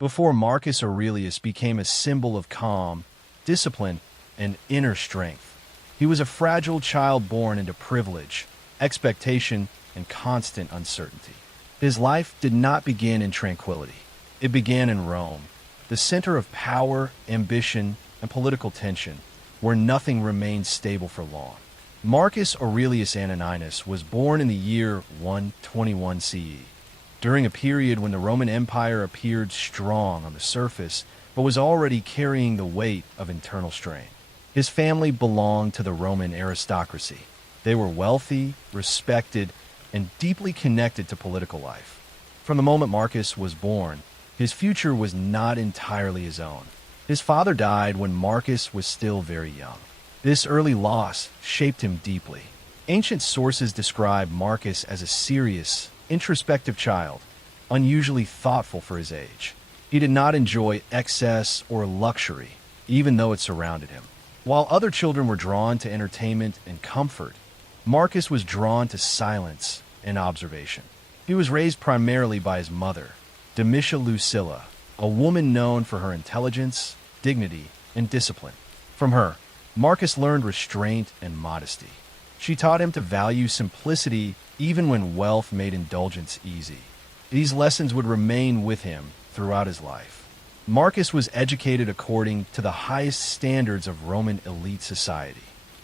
before Marcus Aurelius became a symbol of calm, discipline, and inner strength. He was a fragile child born into privilege, expectation, and constant uncertainty. His life did not begin in tranquility. It began in Rome, the center of power, ambition, and political tension, where nothing remained stable for long. Marcus Aurelius Antoninus was born in the year 121 CE, during a period when the Roman Empire appeared strong on the surface, but was already carrying the weight of internal strain. His family belonged to the Roman aristocracy. They were wealthy, respected, and deeply connected to political life. From the moment Marcus was born, his future was not entirely his own. His father died when Marcus was still very young. This early loss shaped him deeply. Ancient sources describe Marcus as a serious, introspective child, unusually thoughtful for his age. He did not enjoy excess or luxury, even though it surrounded him. While other children were drawn to entertainment and comfort, Marcus was drawn to silence and observation. He was raised primarily by his mother, Domitia Lucilla, a woman known for her intelligence, dignity, and discipline. From her, Marcus learned restraint and modesty. She taught him to value simplicity even when wealth made indulgence easy. These lessons would remain with him throughout his life. Marcus was educated according to the highest standards of Roman elite society.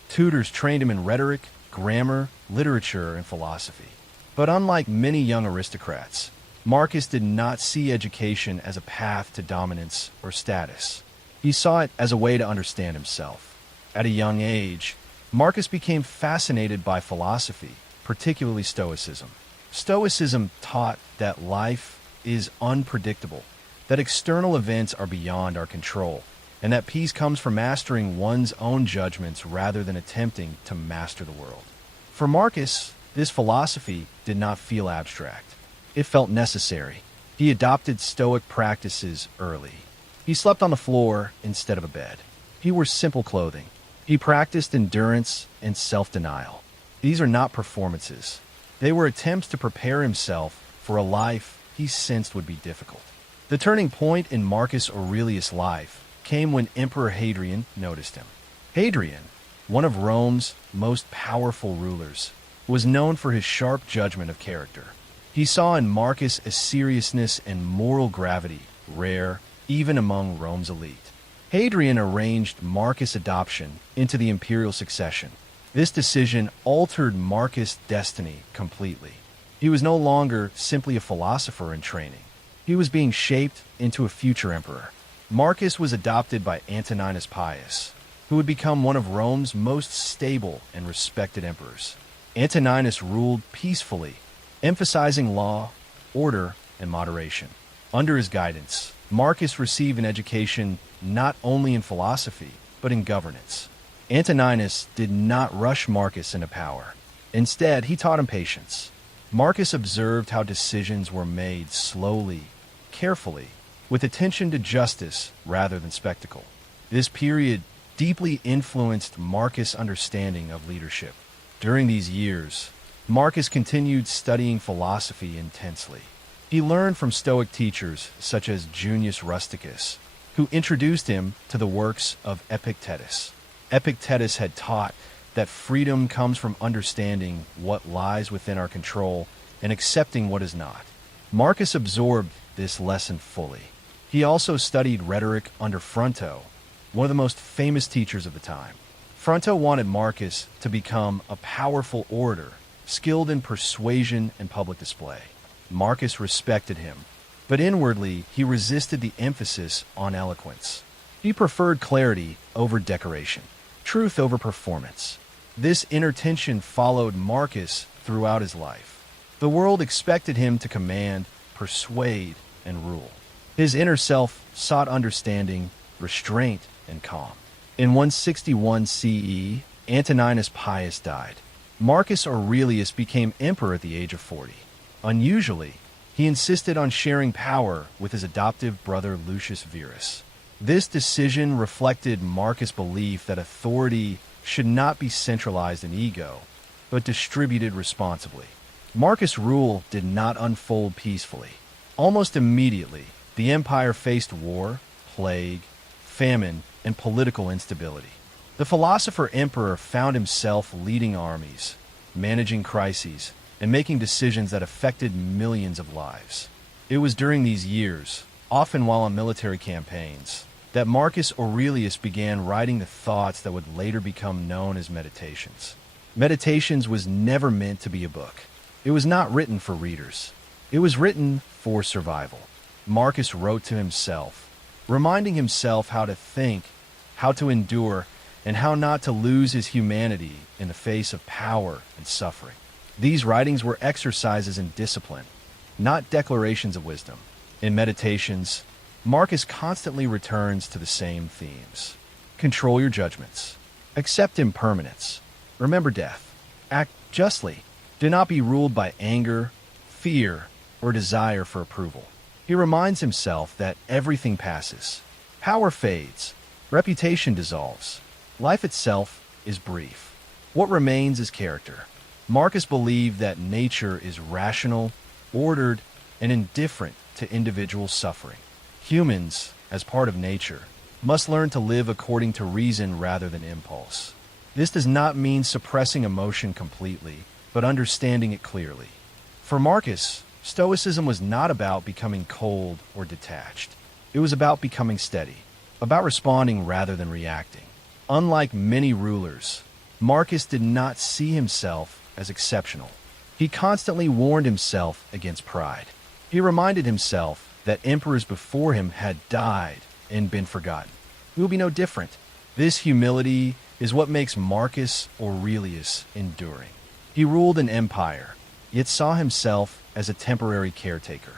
Tutors trained him in rhetoric, grammar, literature, and philosophy. But unlike many young aristocrats, Marcus did not see education as a path to dominance or status. He saw it as a way to understand himself. At a young age, Marcus became fascinated by philosophy, particularly Stoicism. Stoicism taught that life is unpredictable, that external events are beyond our control, and that peace comes from mastering one's own judgments rather than attempting to master the world. For Marcus, this philosophy did not feel abstract. It felt necessary. He adopted Stoic practices early. He slept on the floor instead of a bed. He wore simple clothing. He practiced endurance and self-denial. These are not performances. They were attempts to prepare himself for a life he sensed would be difficult. The turning point in Marcus Aurelius' life came when Emperor Hadrian noticed him. Hadrian, one of Rome's most powerful rulers, was known for his sharp judgment of character. He saw in Marcus a seriousness and moral gravity rare even among Rome's elite. Hadrian arranged Marcus' adoption into the imperial succession. This decision altered Marcus' destiny completely. He was no longer simply a philosopher in training. He was being shaped into a future emperor. Marcus was adopted by Antoninus Pius, who would become one of Rome's most stable and respected emperors. Antoninus ruled peacefully, emphasizing law, order, and moderation. Under his guidance, Marcus received an education not only in philosophy, but in governance. Antoninus did not rush Marcus into power. Instead, he taught him patience. Marcus observed how decisions were made slowly, carefully, with attention to justice rather than spectacle. This period deeply influenced Marcus' understanding of leadership. During these years, Marcus continued studying philosophy intensely. He learned from Stoic teachers such as Junius Rusticus, who introduced him to the works of Epictetus. Epictetus had taught that freedom comes from understanding what lies within our control and accepting what is not. Marcus absorbed this lesson fully. He also studied rhetoric under Fronto, one of the most famous teachers of the time. Fronto wanted Marcus to become a powerful orator, skilled in persuasion and public display. Marcus respected him, but inwardly he resisted the emphasis on eloquence. He preferred clarity over decoration, truth over performance. This inner tension followed Marcus throughout his life. The world expected him to command, persuade, and rule. His inner self sought understanding, restraint, and calm. In 161 CE, Antoninus Pius died. Marcus Aurelius became emperor at the age of 40. Unusually, he insisted on sharing power with his adoptive brother Lucius Verus. This decision reflected Marcus' belief that authority should not be centralized in ego, but distributed responsibly. Marcus' rule did not unfold peacefully. Almost immediately, The empire faced war, plague, famine, and political instability. The philosopher-emperor found himself leading armies, managing crises, and making decisions that affected millions of lives. It was during these years, often while on military campaigns, that Marcus Aurelius began writing the thoughts that would later become known as Meditations. Meditations was never meant to be a book. It was not written for readers. It was written for survival. Marcus wrote to himself, reminding himself how to think, how to endure, and how not to lose his humanity in the face of power and suffering. These writings were exercises in discipline, not declarations of wisdom. In Meditations, Marcus constantly returns to the same themes. Control your judgments. Accept impermanence. Remember death. Act justly. Do not be ruled by anger, fear, or desire for approval. He reminds himself that everything passes. Power fades. Reputation dissolves. Life itself is brief. What remains is character. Marcus believed that nature is rational, ordered, and indifferent to individual suffering. Humans, as part of nature, must learn to live according to reason rather than impulse. This does not mean suppressing emotion completely, but understanding it clearly. For Marcus, Stoicism was not about becoming cold or detached. It was about becoming steady, about responding rather than reacting. Unlike many rulers, Marcus did not see himself as exceptional. He constantly warned himself against pride. He reminded himself that emperors before him had died and been forgotten. He will be no different. This humility is what makes Marcus Aurelius enduring. He ruled an empire, yet saw himself as a temporary caretaker.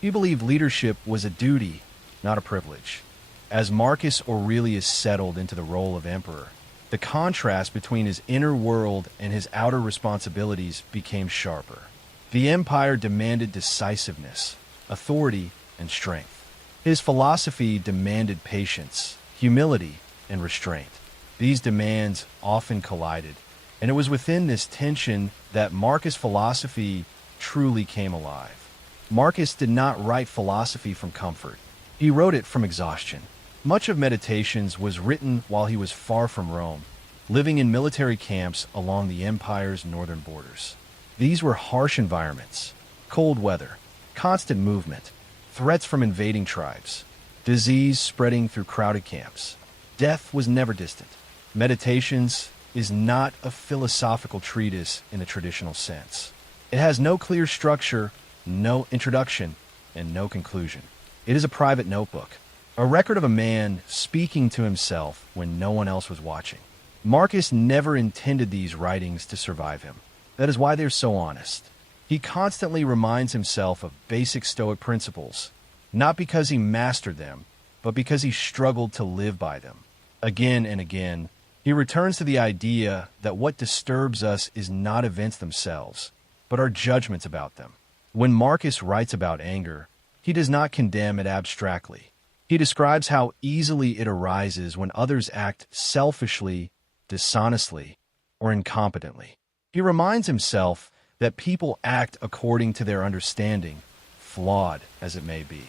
He believed leadership was a duty, not a privilege. As Marcus Aurelius settled into the role of emperor, the contrast between his inner world and his outer responsibilities became sharper. The empire demanded decisiveness, authority, and strength. His philosophy demanded patience, humility, and restraint. These demands often collided, and it was within this tension that Marcus' philosophy truly came alive. Marcus did not write philosophy from comfort. He wrote it from exhaustion. Much of Meditations was written while he was far from Rome, living in military camps along the empire's northern borders. These were harsh environments, cold weather, constant movement, threats from invading tribes, disease spreading through crowded camps. Death was never distant. Meditations is not a philosophical treatise in the traditional sense. It has no clear structure, no introduction, and no conclusion. It is a private notebook, a record of a man speaking to himself when no one else was watching. Marcus never intended these writings to survive him. That is why they're so honest. He constantly reminds himself of basic Stoic principles, not because he mastered them, but because he struggled to live by them. Again and again, he returns to the idea that what disturbs us is not events themselves, but our judgments about them. When Marcus writes about anger, he does not condemn it abstractly. He describes how easily it arises when others act selfishly, dishonestly, or incompetently. He reminds himself that people act according to their understanding, flawed as it may be.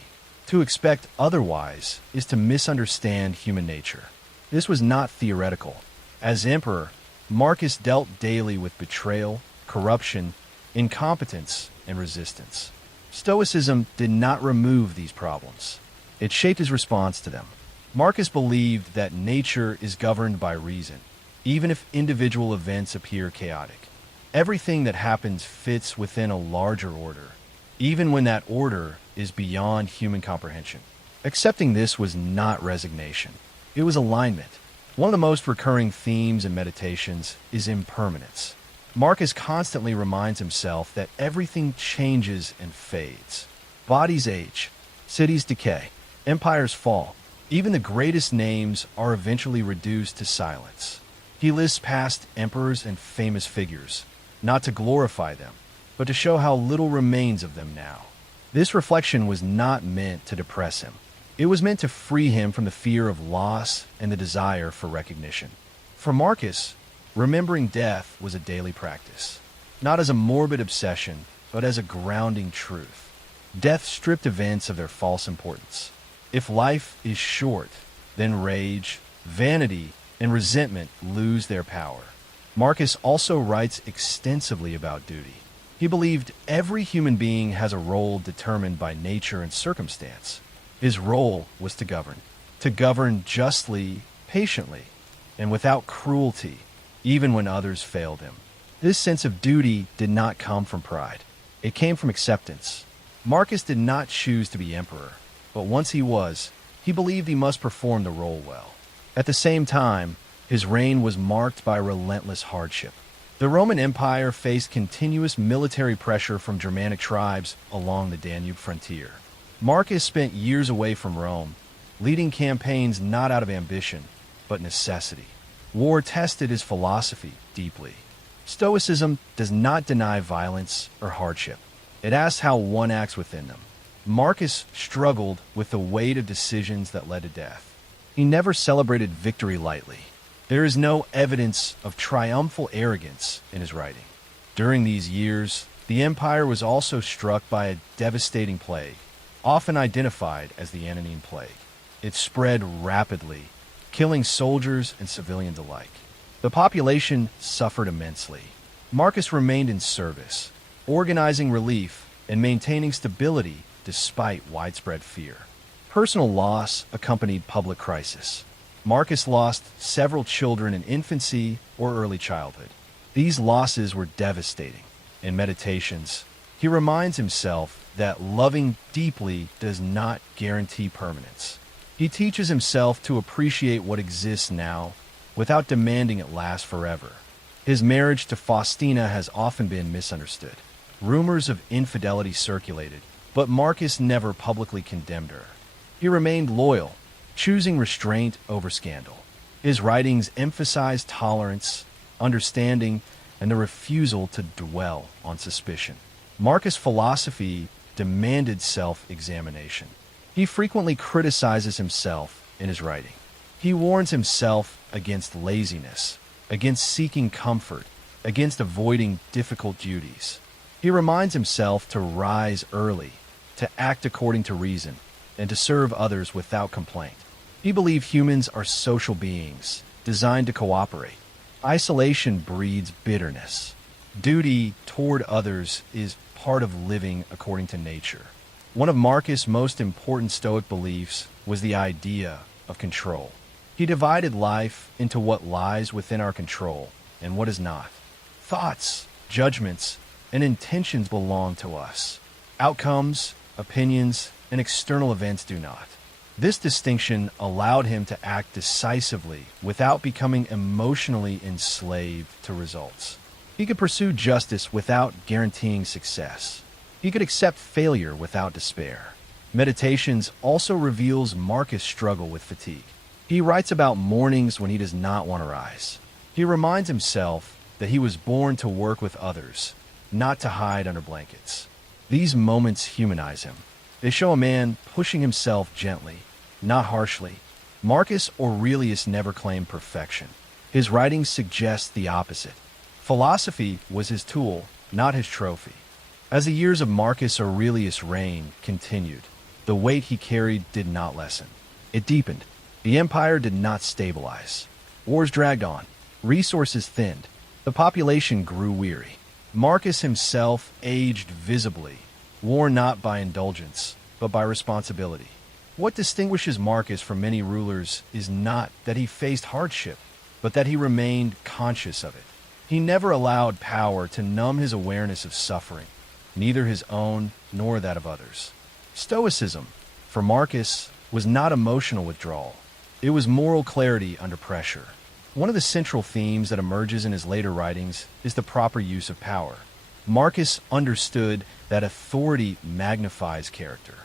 To expect otherwise is to misunderstand human nature. This was not theoretical. As emperor, Marcus dealt daily with betrayal, corruption, incompetence, and resistance. Stoicism did not remove these problems. It shaped his response to them. Marcus believed that nature is governed by reason, even if individual events appear chaotic. Everything that happens fits within a larger order, even when that order is beyond human comprehension. Accepting this was not resignation. It was alignment. One of the most recurring themes in Meditations is impermanence. Marcus constantly reminds himself that everything changes and fades. Bodies age, cities decay, empires fall. Even the greatest names are eventually reduced to silence. He lists past emperors and famous figures, not to glorify them, but to show how little remains of them now. This reflection was not meant to depress him. It was meant to free him from the fear of loss and the desire for recognition. For Marcus, remembering death was a daily practice, not as a morbid obsession, but as a grounding truth. Death stripped events of their false importance. If life is short, then rage, vanity, and resentment lose their power. Marcus also writes extensively about duty. He believed every human being has a role determined by nature and circumstance. His role was to govern justly, patiently, and without cruelty, even when others failed him. This sense of duty did not come from pride. It came from acceptance. Marcus did not choose to be emperor, but once he was, he believed he must perform the role well. At the same time, his reign was marked by relentless hardship. The Roman Empire faced continuous military pressure from Germanic tribes along the Danube frontier. Marcus spent years away from Rome, leading campaigns not out of ambition, but necessity. War tested his philosophy deeply. Stoicism does not deny violence or hardship. It asks how one acts within them. Marcus struggled with the weight of decisions that led to death. He never celebrated victory lightly. There is no evidence of triumphal arrogance in his writing. During these years, the empire was also struck by a devastating plague, often identified as the Antonine Plague. It spread rapidly, killing soldiers and civilians alike. The population suffered immensely. Marcus remained in service, organizing relief and maintaining stability despite widespread fear. Personal loss accompanied public crisis. Marcus lost several children in infancy or early childhood. These losses were devastating. In Meditations, he reminds himself that loving deeply does not guarantee permanence. He teaches himself to appreciate what exists now without demanding it last forever. His marriage to Faustina has often been misunderstood. Rumors of infidelity circulated, but Marcus never publicly condemned her. He remained loyal, choosing restraint over scandal. His writings emphasize tolerance, understanding, and the refusal to dwell on suspicion. Marcus' philosophy demanded self-examination. He frequently criticizes himself in his writing. He warns himself against laziness, against seeking comfort, against avoiding difficult duties. He reminds himself to rise early, to act according to reason, and to serve others without complaint. He believed humans are social beings, designed to cooperate. Isolation breeds bitterness. Duty toward others is part of living according to nature. One of Marcus' most important Stoic beliefs was the idea of control. He divided life into what lies within our control and what is not. Thoughts, judgments, and intentions belong to us. Outcomes, opinions, and external events do not. This distinction allowed him to act decisively without becoming emotionally enslaved to results. He could pursue justice without guaranteeing success. He could accept failure without despair. Meditations also reveals Marcus' struggle with fatigue. He writes about mornings when he does not want to rise. He reminds himself that he was born to work with others, not to hide under blankets. These moments humanize him. They show a man pushing himself gently, not harshly. Marcus Aurelius never claimed perfection. His writings suggest the opposite. Philosophy was his tool, not his trophy. As the years of Marcus Aurelius' reign continued, the weight he carried did not lessen. It deepened. The empire did not stabilize. Wars dragged on. Resources thinned. The population grew weary. Marcus himself aged visibly, worn not by indulgence, but by responsibility. What distinguishes Marcus from many rulers is not that he faced hardship, but that he remained conscious of it. He never allowed power to numb his awareness of suffering, neither his own nor that of others. Stoicism, for Marcus, was not emotional withdrawal. It was moral clarity under pressure. One of the central themes that emerges in his later writings is the proper use of power. Marcus understood that authority magnifies character.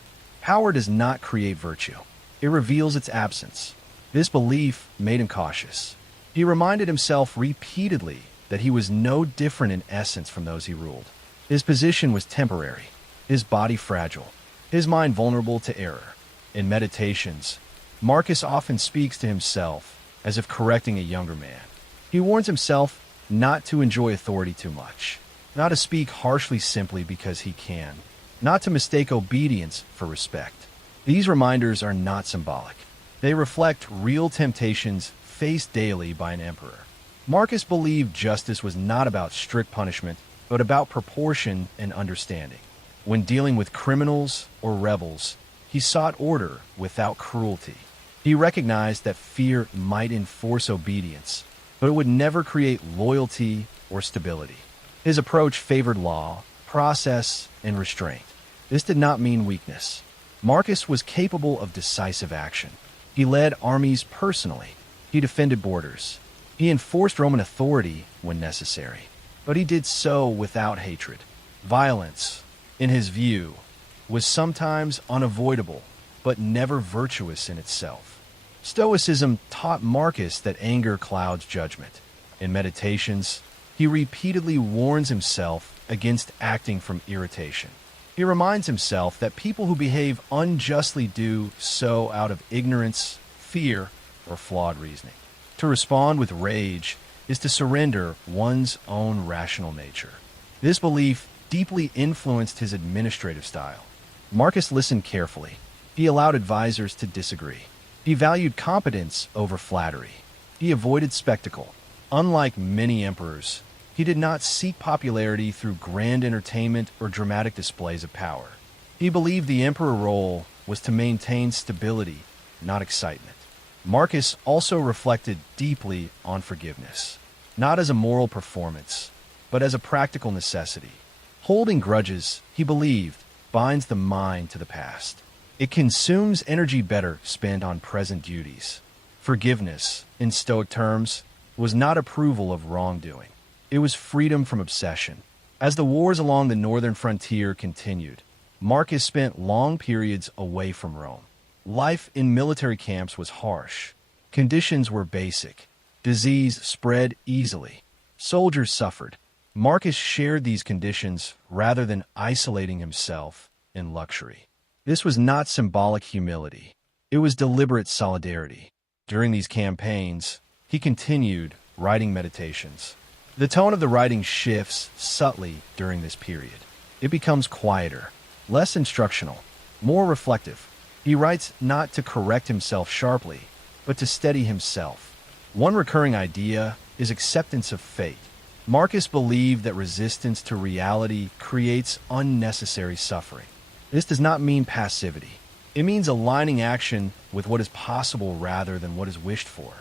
Power does not create virtue. It reveals its absence. This belief made him cautious. He reminded himself repeatedly that he was no different in essence from those he ruled. His position was temporary, his body fragile, his mind vulnerable to error. In Meditations, Marcus often speaks to himself as if correcting a younger man. He warns himself not to enjoy authority too much, not to speak harshly simply because he can. not to mistake obedience for respect. These reminders are not symbolic. They reflect real temptations faced daily by an emperor. Marcus believed justice was not about strict punishment, but about proportion and understanding. When dealing with criminals or rebels, he sought order without cruelty. He recognized that fear might enforce obedience, but it would never create loyalty or stability. His approach favored law, process, and restraint. This did not mean weakness. Marcus was capable of decisive action. He led armies personally. He defended borders. He enforced Roman authority when necessary. But he did so without hatred. Violence, in his view, was sometimes unavoidable, but never virtuous in itself. Stoicism taught Marcus that anger clouds judgment. In Meditations, he repeatedly warns himself against acting from irritation. He reminds himself that people who behave unjustly do so out of ignorance, fear, or flawed reasoning. To respond with rage is to surrender one's own rational nature. This belief deeply influenced his administrative style. Marcus listened carefully. He allowed advisors to disagree. He valued competence over flattery. He avoided spectacle. Unlike many emperors, he did not seek popularity through grand entertainment or dramatic displays of power. He believed the emperor role was to maintain stability, not excitement. Marcus also reflected deeply on forgiveness, not as a moral performance, but as a practical necessity. Holding grudges, he believed, binds the mind to the past. It consumes energy better spent on present duties. Forgiveness, in Stoic terms, was not approval of wrongdoing. It was freedom from obsession. As the wars along the northern frontier continued, Marcus spent long periods away from Rome. Life in military camps was harsh. Conditions were basic. Disease spread easily. Soldiers suffered. Marcus shared these conditions rather than isolating himself in luxury. This was not symbolic humility. It was deliberate solidarity. During these campaigns, he continued writing Meditations. The tone of the writing shifts subtly during this period. It becomes quieter, less instructional, more reflective. He writes not to correct himself sharply, but to steady himself. One recurring idea is acceptance of fate. Marcus believed that resistance to reality creates unnecessary suffering. This does not mean passivity. It means aligning action with what is possible rather than what is wished for.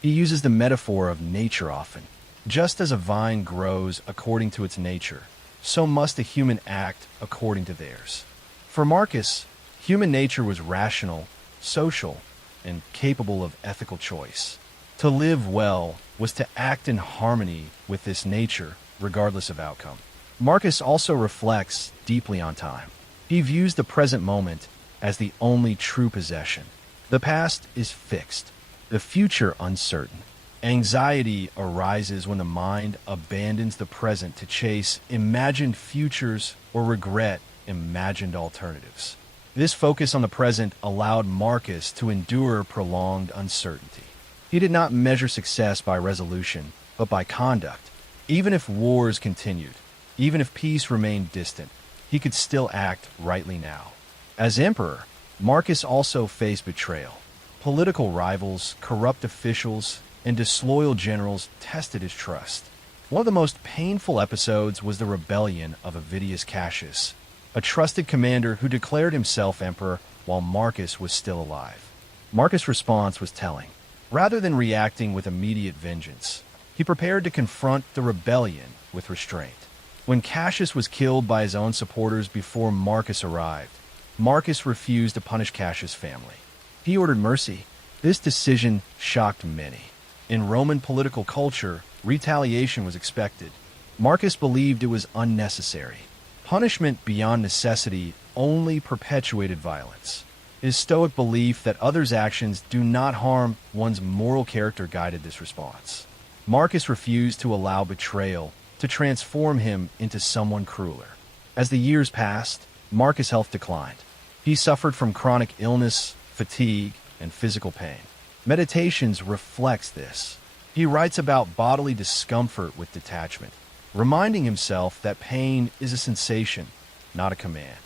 He uses the metaphor of nature often. Just as a vine grows according to its nature, so must a human act according to theirs. For Marcus, human nature was rational, social, and capable of ethical choice. To live well was to act in harmony with this nature, regardless of outcome. Marcus also reflects deeply on time. He views the present moment as the only true possession. The past is fixed, the future uncertain. Anxiety arises when the mind abandons the present to chase imagined futures or regret imagined alternatives. This focus on the present allowed Marcus to endure prolonged uncertainty. He did not measure success by resolution, but by conduct. Even if wars continued, even if peace remained distant, he could still act rightly now. As emperor, Marcus also faced betrayal. Political rivals, corrupt officials, and disloyal generals tested his trust. One of the most painful episodes was the rebellion of Avidius Cassius, a trusted commander who declared himself emperor while Marcus was still alive. Marcus' response was telling. Rather than reacting with immediate vengeance, he prepared to confront the rebellion with restraint. When Cassius was killed by his own supporters before Marcus arrived, Marcus refused to punish Cassius' family. He ordered mercy. This decision shocked many. In Roman political culture, retaliation was expected. Marcus believed it was unnecessary. Punishment beyond necessity only perpetuated violence. His Stoic belief that others' actions do not harm one's moral character guided this response. Marcus refused to allow betrayal to transform him into someone crueler. As the years passed, Marcus' health declined. He suffered from chronic illness, fatigue, and physical pain. Meditations reflects this. He writes about bodily discomfort with detachment, reminding himself that pain is a sensation, not a command.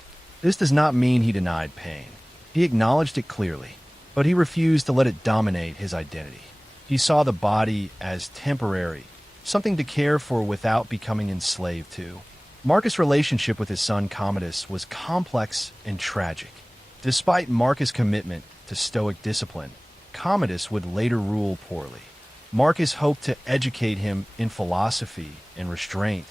This does not mean he denied pain. He acknowledged it clearly, but he refused to let it dominate his identity. He saw the body as temporary, something to care for without becoming enslaved to. Marcus' relationship with his son Commodus was complex and tragic. Despite Marcus' commitment to Stoic discipline, Commodus would later rule poorly. Marcus hoped to educate him in philosophy and restraint,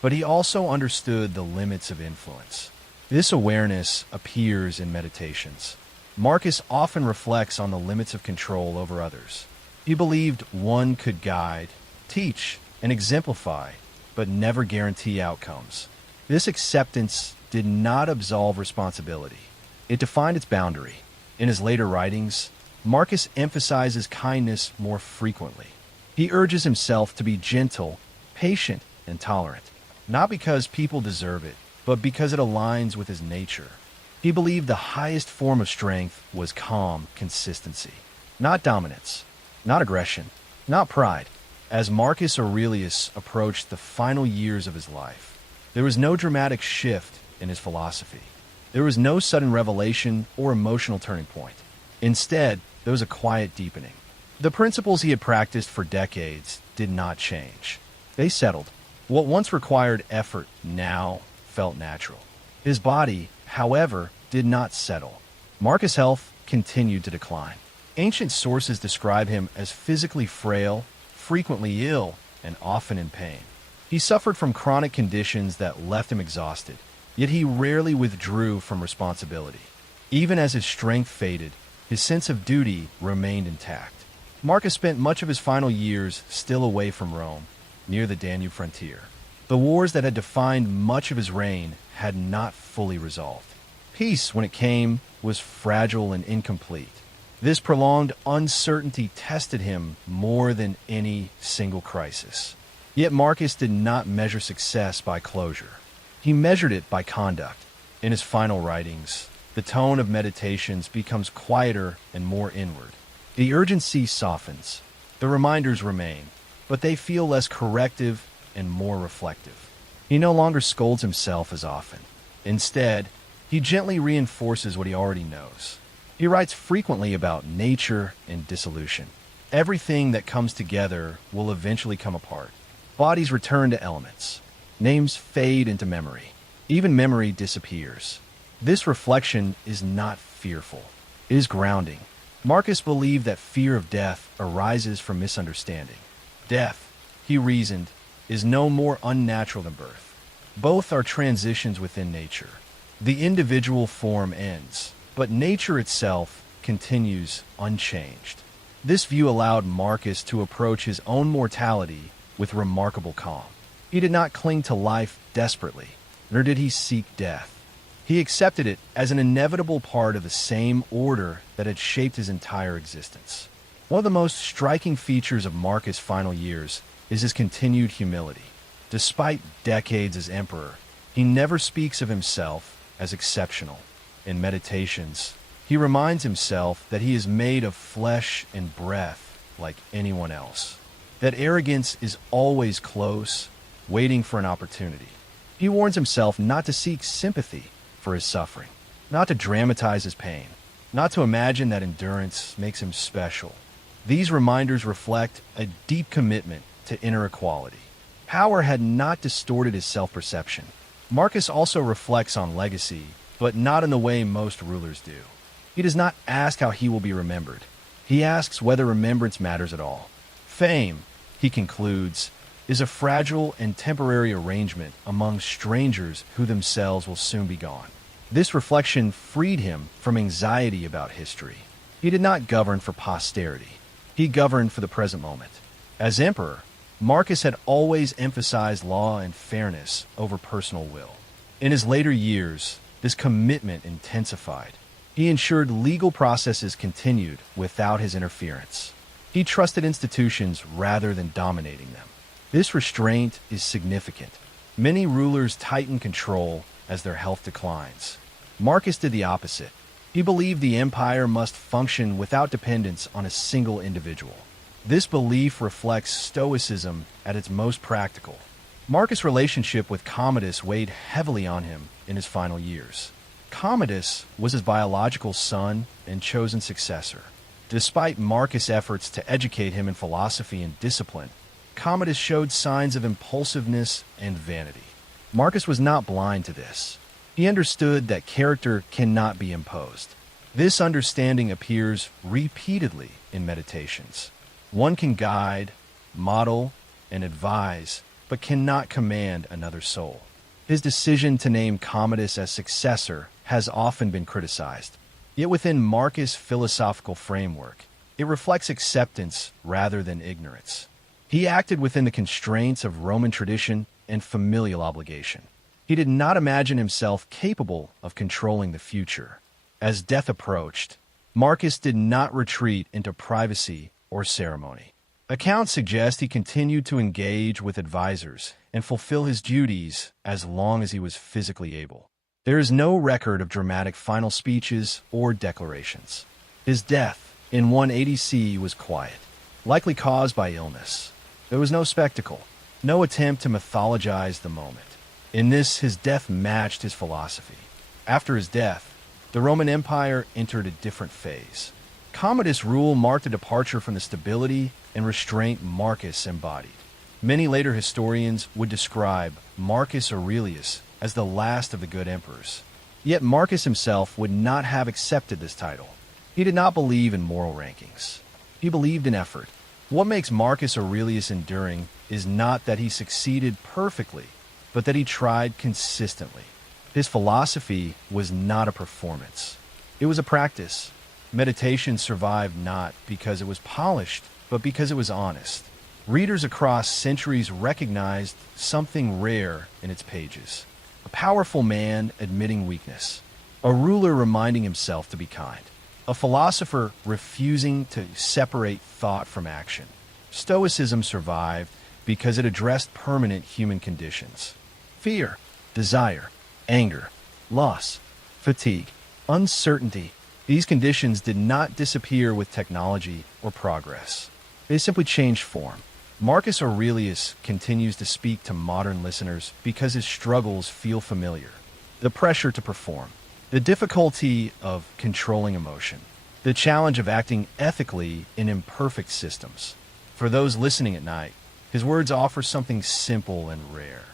but he also understood the limits of influence. This awareness appears in Meditations. Marcus often reflects on the limits of control over others. He believed one could guide, teach, and exemplify, but never guarantee outcomes. This acceptance did not absolve responsibility. It defined its boundary. In his later writings, Marcus emphasizes kindness more frequently. He urges himself to be gentle, patient, and tolerant, not because people deserve it, but because it aligns with his nature. He believed the highest form of strength was calm consistency, not dominance, not aggression, not pride. As Marcus Aurelius approached the final years of his life, there was no dramatic shift in his philosophy. There was no sudden revelation or emotional turning point. Instead, there was a quiet deepening. The principles he had practiced for decades did not change. They settled. What once required effort now felt natural. His body, however, did not settle. Marcus' health continued to decline. Ancient sources describe him as physically frail, frequently ill, and often in pain. He suffered from chronic conditions that left him exhausted, yet he rarely withdrew from responsibility. Even as his strength faded, his sense of duty remained intact. Marcus spent much of his final years still away from Rome, near the Danube frontier. The wars that had defined much of his reign had not fully resolved. Peace, when it came, was fragile and incomplete. This prolonged uncertainty tested him more than any single crisis. Yet Marcus did not measure success by closure. He measured it by conduct. In his final writings, the tone of Meditations becomes quieter and more inward. The urgency softens. The reminders remain, but they feel less corrective and more reflective. He no longer scolds himself as often. Instead, he gently reinforces what he already knows. He writes frequently about nature and dissolution. Everything that comes together will eventually come apart. Bodies return to elements. Names fade into memory. Even memory disappears. This reflection is not fearful. It is grounding. Marcus believed that fear of death arises from misunderstanding. Death, he reasoned, is no more unnatural than birth. Both are transitions within nature. The individual form ends, but nature itself continues unchanged. This view allowed Marcus to approach his own mortality with remarkable calm. He did not cling to life desperately, nor did he seek death. He accepted it as an inevitable part of the same order that had shaped his entire existence. One of the most striking features of Marcus' final years is his continued humility. Despite decades as emperor, he never speaks of himself as exceptional. In Meditations, he reminds himself that he is made of flesh and breath like anyone else, that arrogance is always close, waiting for an opportunity. He warns himself not to seek sympathy for his suffering, not to dramatize his pain, not to imagine that endurance makes him special. These reminders reflect a deep commitment to inner equality. Power had not distorted his self-perception. Marcus also reflects on legacy, but not in the way most rulers do. He does not ask how he will be remembered. He asks whether remembrance matters at all. Fame, he concludes, is a fragile and temporary arrangement among strangers who themselves will soon be gone. This reflection freed him from anxiety about history. He did not govern for posterity. He governed for the present moment. As emperor, Marcus had always emphasized law and fairness over personal will. In his later years, this commitment intensified. He ensured legal processes continued without his interference. He trusted institutions rather than dominating them. This restraint is significant. Many rulers tighten control as their health declines. Marcus did the opposite. He believed the empire must function without dependence on a single individual. This belief reflects Stoicism at its most practical. Marcus' relationship with Commodus weighed heavily on him in his final years. Commodus was his biological son and chosen successor. Despite Marcus' efforts to educate him in philosophy and discipline, Commodus showed signs of impulsiveness and vanity. Marcus was not blind to this. He understood that character cannot be imposed. This understanding appears repeatedly in Meditations. One can guide, model, and advise, but cannot command another soul. His decision to name Commodus as successor has often been criticized. Yet within Marcus' philosophical framework, it reflects acceptance rather than ignorance. He acted within the constraints of Roman tradition and familial obligation. He did not imagine himself capable of controlling the future. As death approached, Marcus did not retreat into privacy or ceremony. Accounts suggest he continued to engage with advisors and fulfill his duties as long as he was physically able. There is no record of dramatic final speeches or declarations. His death in 180 CE was quiet, likely caused by illness. There was no spectacle, no attempt to mythologize the moment. In this, his death matched his philosophy. After his death, the Roman Empire entered a different phase. Commodus' rule marked a departure from the stability and restraint Marcus embodied. Many later historians would describe Marcus Aurelius as the last of the good emperors. Yet Marcus himself would not have accepted this title. He did not believe in moral rankings. He believed in effort. What makes Marcus Aurelius enduring is not that he succeeded perfectly, but that he tried consistently. His philosophy was not a performance. It was a practice. Meditation survived not because it was polished, but because it was honest. Readers across centuries recognized something rare in its pages. A powerful man admitting weakness. A ruler reminding himself to be kind. A philosopher refusing to separate thought from action. Stoicism survived because it addressed permanent human conditions. Fear, desire, anger, loss, fatigue, uncertainty. These conditions did not disappear with technology or progress. They simply changed form. Marcus Aurelius continues to speak to modern listeners because his struggles feel familiar. The pressure to perform, the difficulty of controlling emotion, the challenge of acting ethically in imperfect systems. For those listening at night, his words offer something simple and rare.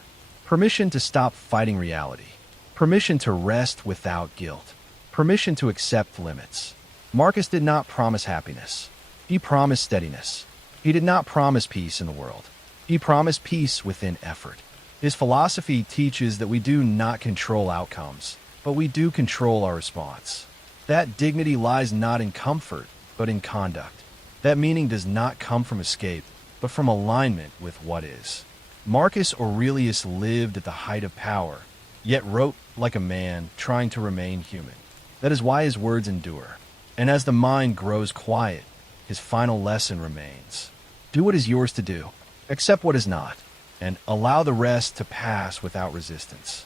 Permission to stop fighting reality. Permission to rest without guilt. Permission to accept limits. Marcus did not promise happiness. He promised steadiness. He did not promise peace in the world. He promised peace within effort. His philosophy teaches that we do not control outcomes, but we do control our response. That dignity lies not in comfort, but in conduct. That meaning does not come from escape, but from alignment with what is. Marcus Aurelius lived at the height of power, yet wrote like a man trying to remain human. That is why his words endure. And as the mind grows quiet, his final lesson remains. Do what is yours to do, accept what is not, and allow the rest to pass without resistance.